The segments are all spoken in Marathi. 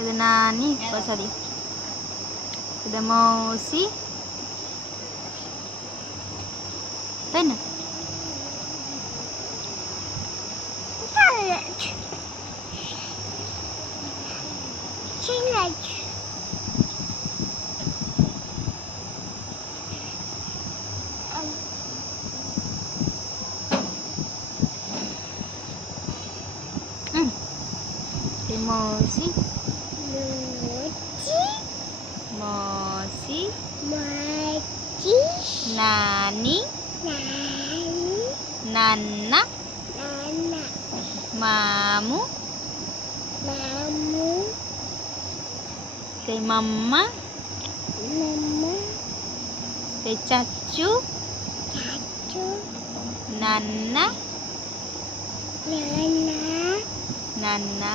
Keda nani pasadi. Keda mausi. তাই না? Emosi, mosi, nani, nana, mamu, kay mama, kay chachu, nana, nana, nana, nana,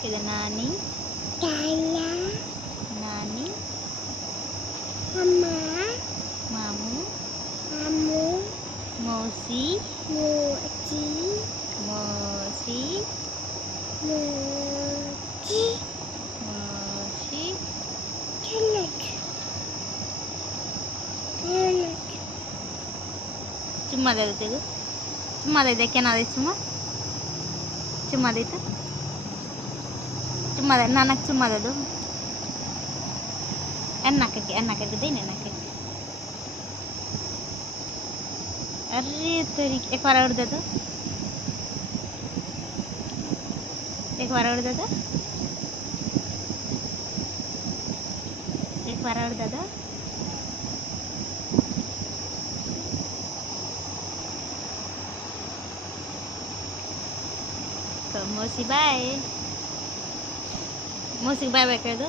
keda nani, nani, mamu, mosi, mosi, mosi, चुम्मा दे देते गो चुम्मा दे दे क्या ना दे चुम्मा चुम्मा देता चुम्मा दे नानक चुम्मा दे दो अन्ना करके दे ना करके अरे तेरी एक बार और दे दो एक बार और दे दो एक बार और दे दो मौसी बाय मौसी बाय बाय कर दो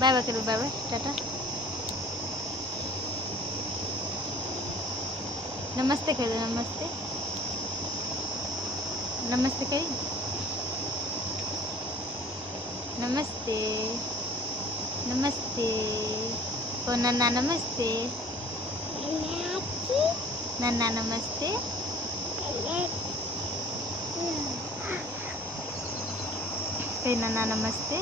बाय बाय करो बाय बाय टाटा नमस्ते कर दो नमस्ते नमस्ते करी नमस्ते नमस्ते ओ नन्ना नमस्ते नन्ना नमस्ते नन्ना नमस्ते